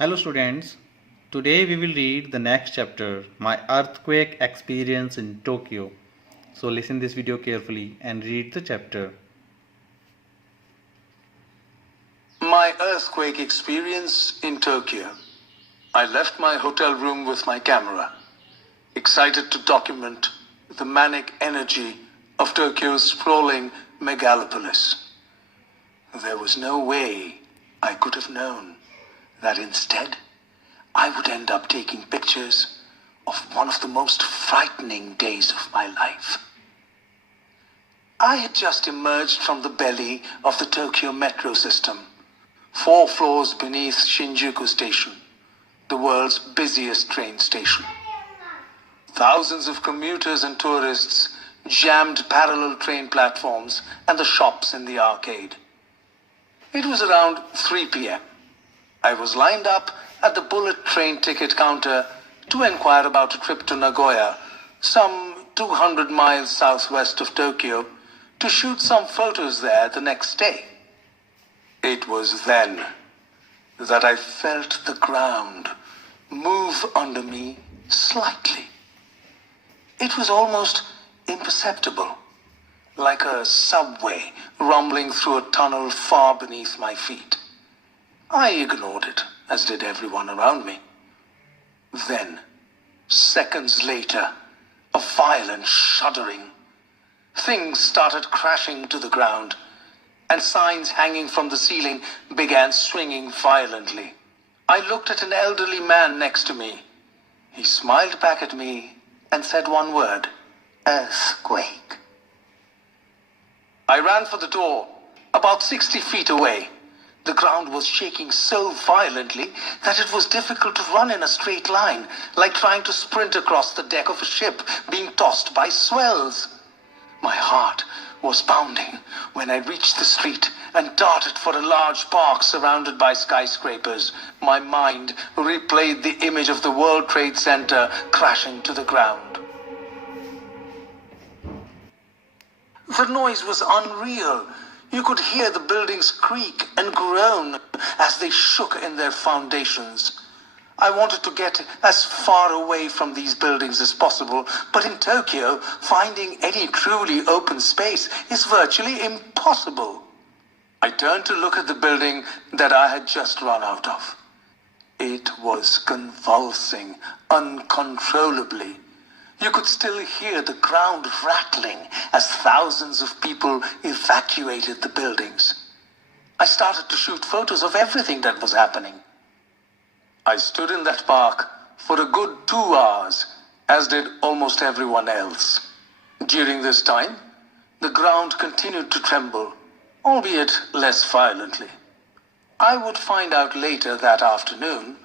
Hello students, today we will read the next chapter, My Earthquake Experience in Tokyo. So listen this video carefully and read the chapter. My earthquake experience in Tokyo. I left my hotel room with my camera, excited to document the manic energy of Tokyo's sprawling megalopolis. There was no way I could have known that instead I would end up taking pictures of one of the most frightening days of my life. I had just emerged from the belly of the Tokyo metro system, 4 floors beneath Shinjuku Station, the world's busiest train station. Thousands of commuters and tourists jammed parallel train platforms and the shops in the arcade. It was around 3 p.m. I was lined up at the bullet train ticket counter to inquire about a trip to Nagoya, some 200 miles southwest of Tokyo, to shoot some photos there the next day. It was then that I felt the ground move under me slightly. It was almost imperceptible, like a subway rumbling through a tunnel far beneath my feet. I ignored it, as did everyone around me. Then, seconds later, a violent shuddering. Things started crashing to the ground, and signs hanging from the ceiling began swinging violently. I looked at an elderly man next to me. He smiled back at me and said one word: earthquake. I ran for the door, about 60 feet away. The ground was shaking so violently that it was difficult to run in a straight line, like trying to sprint across the deck of a ship being tossed by swells. My heart was pounding when I reached the street and darted for a large park surrounded by skyscrapers. My mind replayed the image of the World Trade Center crashing to the ground. The noise was unreal. You could hear the buildings creak and groan as they shook in their foundations. I wanted to get as far away from these buildings as possible, but in Tokyo, finding any truly open space is virtually impossible. I turned to look at the building that I had just run out of. It was convulsing uncontrollably. You could still hear the ground rattling as thousands of people evacuated the buildings. I started to shoot photos of everything that was happening. I stood in that park for a good 2 hours, as did almost everyone else. During this time, the ground continued to tremble, albeit less violently. I would find out later that afternoon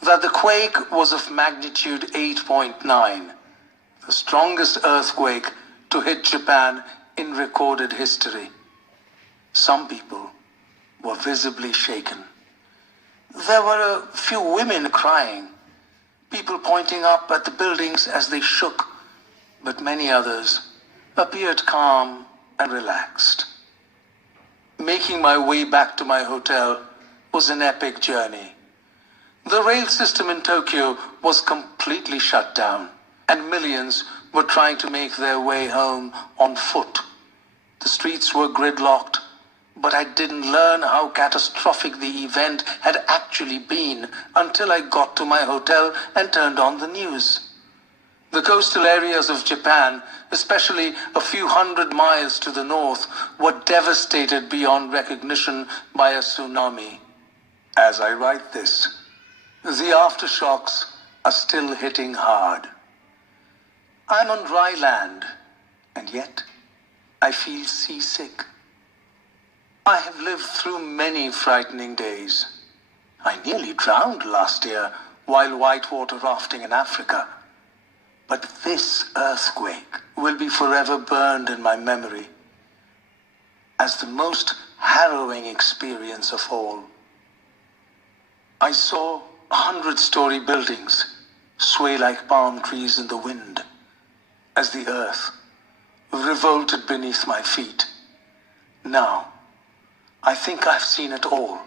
that the quake was of magnitude 8.9. The strongest earthquake to hit Japan in recorded history. Some people were visibly shaken. There were a few women crying, people pointing up at the buildings as they shook, but many others appeared calm and relaxed. Making my way back to my hotel was an epic journey. The rail system in Tokyo was completely shut down, and millions were trying to make their way home on foot. The streets were gridlocked, but I didn't learn how catastrophic the event had actually been until I got to my hotel and turned on the news. The coastal areas of Japan, especially a few hundred miles to the north, were devastated beyond recognition by a tsunami. As I write this, the aftershocks are still hitting hard. I'm on dry land, and yet I feel seasick. I have lived through many frightening days. I nearly drowned last year while whitewater rafting in Africa. But this earthquake will be forever burned in my memory as the most harrowing experience of all. I saw 100-story buildings sway like palm trees in the wind as the earth revolted beneath my feet. Now, I think I've seen it all.